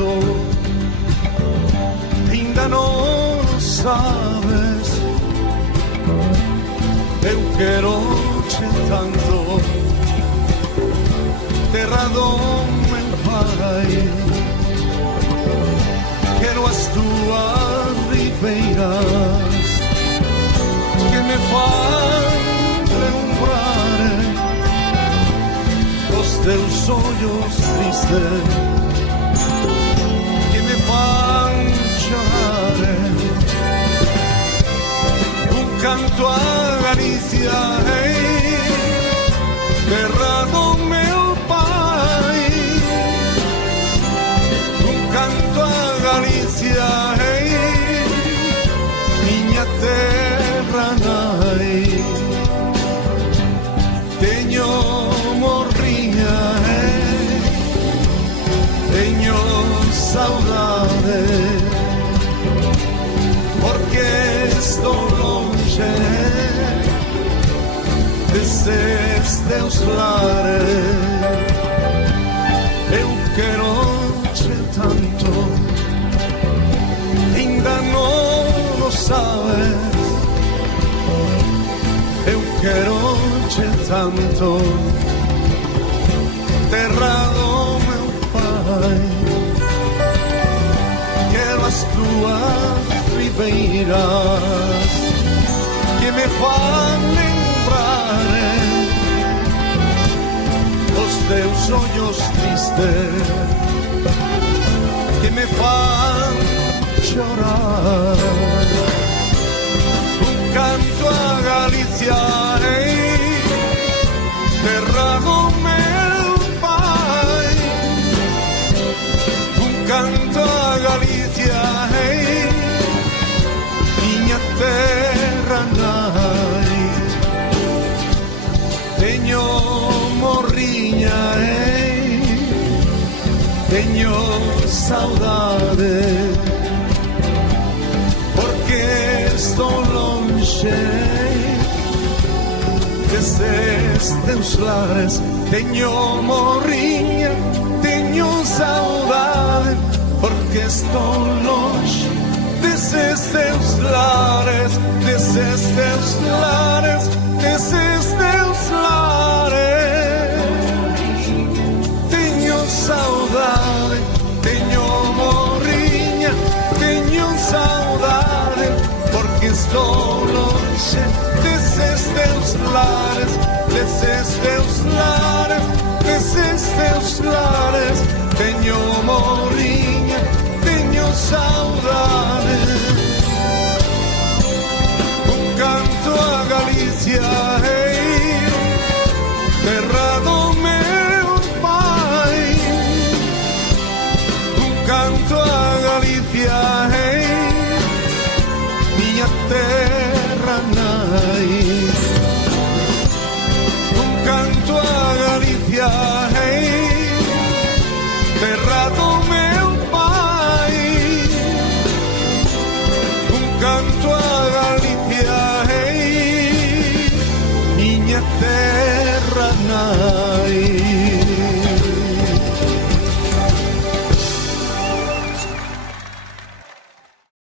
tanto, ainda non o sabes. Eu quero-che tanto, terra do meu pai. Quero as tuas ribeiras que me fan lembrar os teus olhos tristes, que me fan chorar. Un canto a Galicia, terra do meu pai. Un canto a Galicia, miña terra nai. Teño morriña, teño saudade, porque estou longe deses teus lares. Eu quero-che tanto, ainda non o sabes. Eu quero-che tanto, terra do meu pai. Quero as tuas ribeiras que me fan lembrar os teus olhos tristes, que me fan chorar. Un canto a Galicia, terra do meu pai. Un canto a Galicia, miña terra nai. Teño morriña, teño saudade, porque estou longe deses teus lares. Teño morriña, teño saudade, porque estou longe deses teus lares, deses teus lares, deses teus lares. Teño saudade, teño morriña, teño saudade, porque estou longe deses teus lares, deses teus lares, deses teus lares. Teño morriña, teño saudade. Un canto a Galicia, terra do meu pai. Un canto a Galicia, miña terra nai. Un canto a Galicia, terra do meu pai. Un canto a Galicia, miña terra nai.